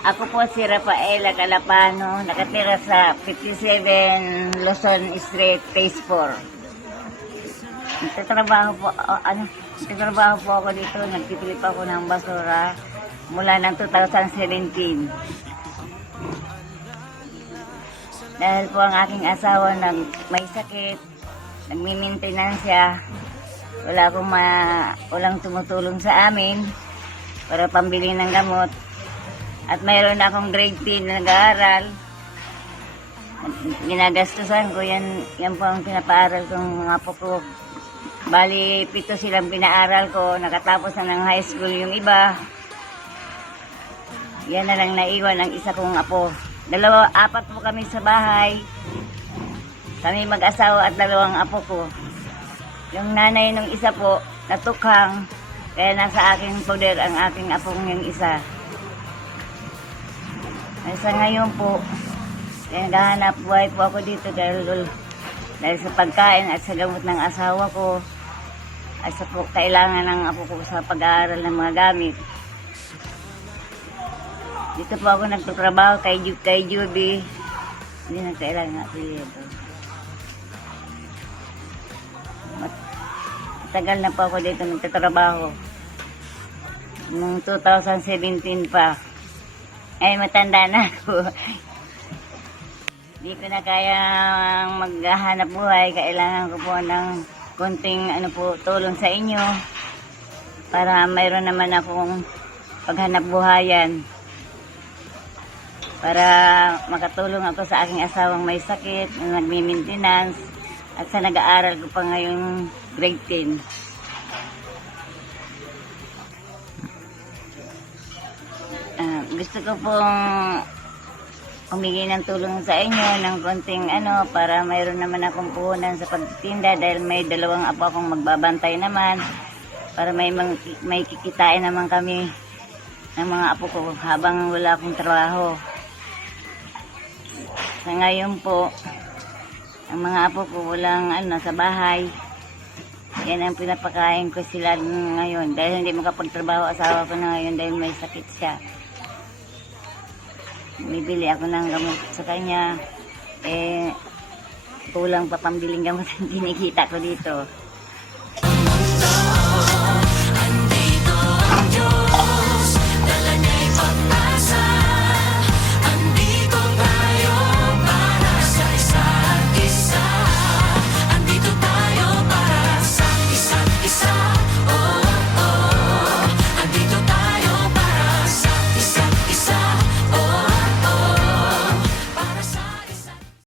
Ako po si Rafaela Calapano, nakatira sa 57 Luzon Street, Phase 4. Nagtatrabaho po ako dito, nagtitili pa ako ng basura mula ng 2017. Dahil po ang aking asawa may sakit, nagmi-maintenance siya, walang tumutulong sa amin para pambili ng gamot. At mayroon akong grade 10 na nag-aaral. Ginagastusan ko, yan po ang pinapaaral kong mga apo ko. Bali, 7 silang pinaaral ko, nakatapos na ng high school yung iba. Yan na lang naiwan ang isa kong apo. 4 po kami sa bahay. Kami mag-asawa at 2 apo ko. Yung nanay ng isa po, natukhang, kaya nasa aking poder ang aking apong yung isa. Sa ngayon po, naghahanap buhay po ako dito dahil sa pagkain at sa gamot ng asawa ko at sa po, kailangan ng apo ko sa pag-aaral ng mga gamit. Dito po ako nagtatrabaho kay Juby. Hindi na kailangan natin ito. Matagal na po ako dito nagtatrabaho. Noong 2017 pa. Ay, matanda na ako. Hindi ko na kayang maghahanap buhay. Kailangan ko po ng konting tulong sa inyo para mayroon naman akong paghanap buhayan. Para makatulong ako sa aking asawang may sakit, na nagmi-maintenance, at sa nag-aaral ko pa ngayong grade 10. Gusto ko pong humingi ng tulong sa inyo ng konting para mayroon naman akong puhunan sa pagtitinda dahil may 2 apo akong magbabantay naman para may kikitain naman kami ng mga apo ko habang wala akong trabaho. Sa ngayon po, ang mga apo ko walang sa bahay. Yan ang pinapakain ko sila ngayon dahil hindi makapagtrabaho asawa ko na ngayon dahil may sakit siya. Bibili ako ng gamot sa kanya. Kulang pa pambiling gamot ang kinikita ko dito.